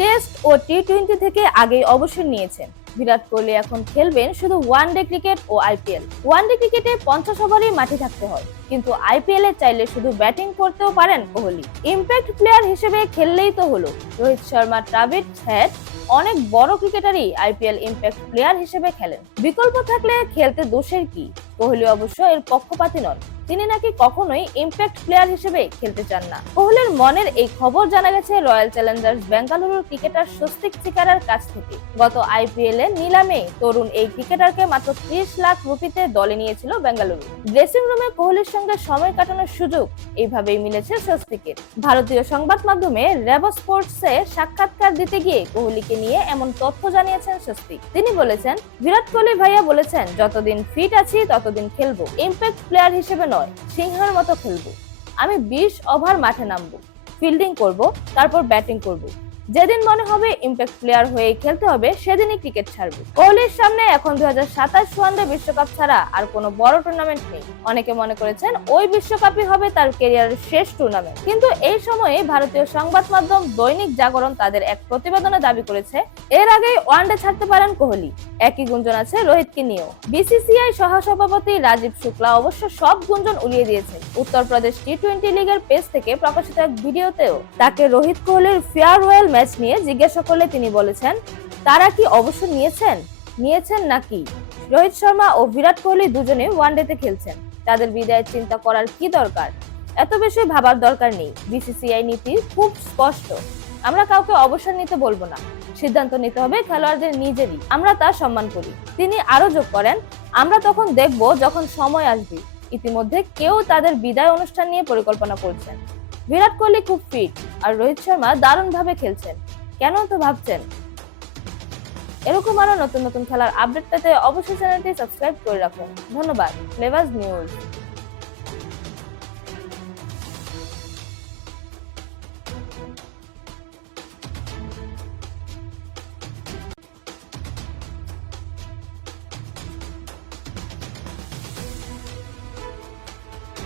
Test ও T twenty থেকে আগেই অবসর নিয়েছেন। বিরাট কোহলি এখন খেলবেন শুধু ওয়ান ডে ক্রিকেট ও আইপিএল ওয়ান ডে ক্রিকেটে পঞ্চাশ ওভারই মাঠে থাকতে হয়। কিন্তু আইপিএল এ চাইলে শুধু ব্যাটিং করতেও পারেন কোহলি। ইম্প্যাক্ট প্লেয়ার হিসেবে খেললেই তো হলো। রোহিত শর্মা ট্রাভিড হ্যাট অনেক বড় ক্রিকেটারই আইপিএল ইম্প্যাক্ট প্লেয়ার হিসেবে খেলেন। বিকল্প থাকলে খেলতে দোষের কি? কোহলি অবশ্য এর পক্ষপাতী নন। তিনি নাকি কখনোই ইম্প্যাক্ট প্লেয়ার হিসেবে খেলতে চান না। কোহলির মনের এই খবর জানা গেছে রয়্যাল চ্যালেঞ্জার্স বেঙ্গালুরুর ক্রিকেটার স্বস্তিক চিকারার কাছ থেকে। গত আইপিএল এ নিলামে তরুণ এই ক্রিকেটারকে মাত্র ত্রিশ লাখ রুপিতে দলে নিয়েছিল বেঙ্গালুরু ড্রেসিং রুমে কোহলির সঙ্গে সময় কাটানোর সুযোগ এইভাবেই মিলেছে স্বস্তিকের ভারতীয় সংবাদ মাধ্যমে রেবো স্পোর্টসে সাক্ষাৎকার দিতে গিয়ে কোহলিকে নিয়ে এমন তথ্য জানিয়েছেন স্বস্তিক। তিনি বলেছেন, বিরাট কোহলি ভাইয়া বলেছেন, যতদিন ফিট আছি ততদিন খেলব? ইম্প্যাক্ট প্লেয়ার হিসেবে নয়, সিংহের মতো খেলব। আমি বিশ ওভার মাঠে নামবো। ফিল্ডিং করব, তারপর ব্যাটিং করব। যেদিন মনে হবে ইম্প্যাক্ট প্লেয়ার হয়ে খেলতে হবে, সেদিনই ক্রিকেট ছাড়বে। কোহলির সামনে এখন দুই হাজার সাতাশ ওয়ানডে বিশ্বকাপ ছাড়া আর কোনো বড় টুর্নামেন্ট নেই। অনেকে মনে করেছেন ওই বিশ্বকাপই হবে তার কেরিয়ারের শেষ টুর্নামেন্ট কিন্তু এই সময়ে ভারতীয় সংবাদ মাধ্যম দৈনিক জাগরণ তাদের এক প্রতিবেদনে দাবি করেছে এর আগেই ওয়ানডে ছাড়তে পারেন কোহলি। একই গুঞ্জন আছে রোহিতকে নিয়েও। বিসিসিআই সহসভাপতি রাজীব শুক্লা অবশ্য সব গুঞ্জন উড়িয়ে দিয়েছেন। উত্তরপ্রদেশ টি টোয়েন্টি লিগের পেজ থেকে প্রকাশিত এক ভিডিওতেও তাকে রোহিত কোহলির ফেয়ারওয়েল ম্যাচ নিয়ে জিজ্ঞাসা করলে তিনি বলেছেন, তারা কি অবসর নিয়েছেন? নিয়েছেন নাকি? রোহিত শর্মা ও বিরাট কোহলি দুজনে ওয়ানডেতে খেলছেন। তাদের বিদায়ের চিন্তা করার কি দরকার? এত বেশি ভাবার দরকার নেই। বিসিসিআই নীতি খুব স্পষ্ট। আমরা কাউকে অবসর নিতে বলব না। সিদ্ধান্ত নিতে হবে খেলোয়াড়দের নিজেরই। আমরা তা সম্মান করি। তিনি আরও যোগ করেন, আমরা তখন দেখব যখন সময় আসবে। ইতিমধ্যে কেউ তাদের বিদায় অনুষ্ঠান নিয়ে পরিকল্পনা করছেন। বিরাট কোহলি খুব ফিট আর রোহিত শর্মা দারুণভাবে খেলছেন। কেন তো ভাবছেন? এরকম আরও নতুন নতুন খেলার আপডেট পেতে অবশ্যই চ্যানেলটি সাবস্ক্রাইব করে রাখুন। ধন্যবাদ। Flavours News.